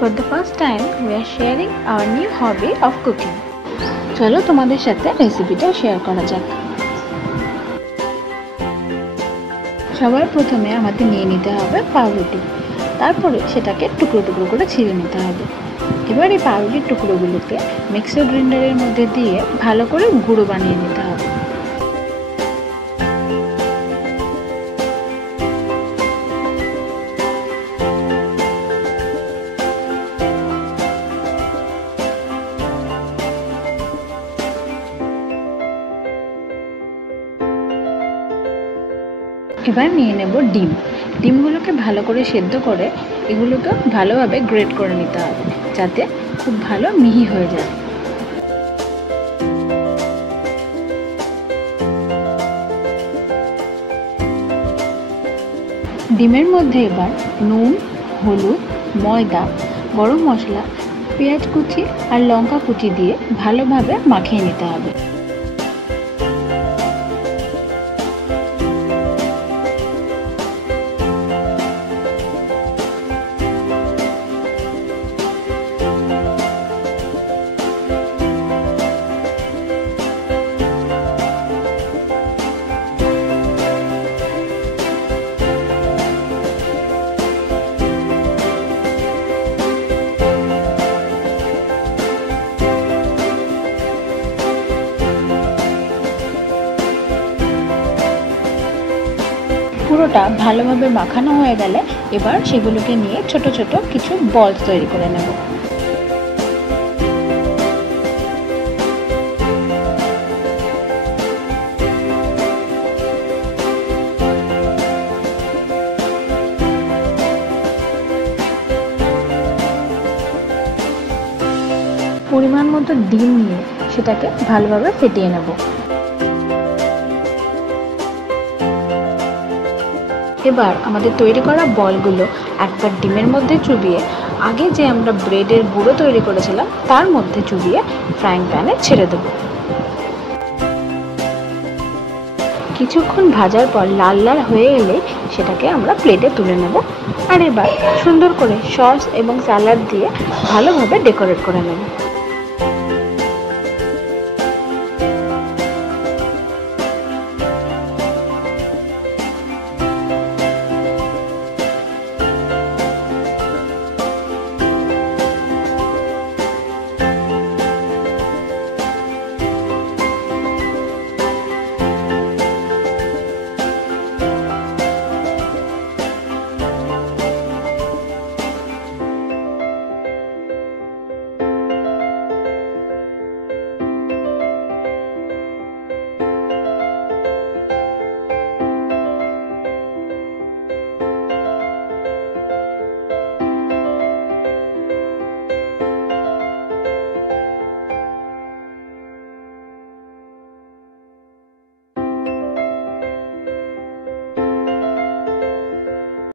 For the first time, we are sharing our new hobby of cooking. চলো তোমাদের সাথে রেসিপিটা শেয়ার করা যাক। সবার প্রথমে আমাদের নিয়ে নিতে হবে পাউরুটি, তারপরে সেটাকে টুকরো টুকরো করে ছিঁড়ে নিতে হবে। এবার এই পাউরুটির টুকরোগুলোকে মিক্সার গ্রাইন্ডারের মধ্যে দিয়ে ভালো করে গুঁড়ো বানিয়ে নিতে হবে। এবার নিয়ে নেব ডিম। ডিমগুলোকে ভালো করে সেদ্ধ করে এগুলোকে ভালোভাবে গ্রেট করে নিতে হবে, যাতে খুব ভালো মিহি হয়ে যায়। ডিমের মধ্যে এবার নুন, হলুদ, ময়দা, গরম মশলা, পেঁয়াজ কুচি আর লঙ্কা কুচি দিয়ে ভালোভাবে মাখিয়ে নিতে হবে। পুরোটা ভালোভাবে মাখানো হয়ে গেলে এবার সেগুলোকে নিয়ে ছোট ছোট কিছু বল তৈরি করে নেব। পরিমাণ মতো ডিম নিয়ে সেটাকে ভালোভাবে ফেটিয়ে নেব। এবার আমাদের তৈরি করা বলগুলো একবার ডিমের মধ্যে চুবিয়ে আগে যে আমরা ব্রেডের গুঁড়ো তৈরি করেছিলাম তার মধ্যে চুবিয়ে ফ্রাইং প্যানে ছেড়ে দেব। কিছুক্ষণ ভাজার পর লাল লাল হয়ে এলে সেটাকে আমরা প্লেটে তুলে নেব। আর এবার সুন্দর করে সস এবং স্যালাড দিয়ে ভালোভাবে ডেকোরেট করে নেব।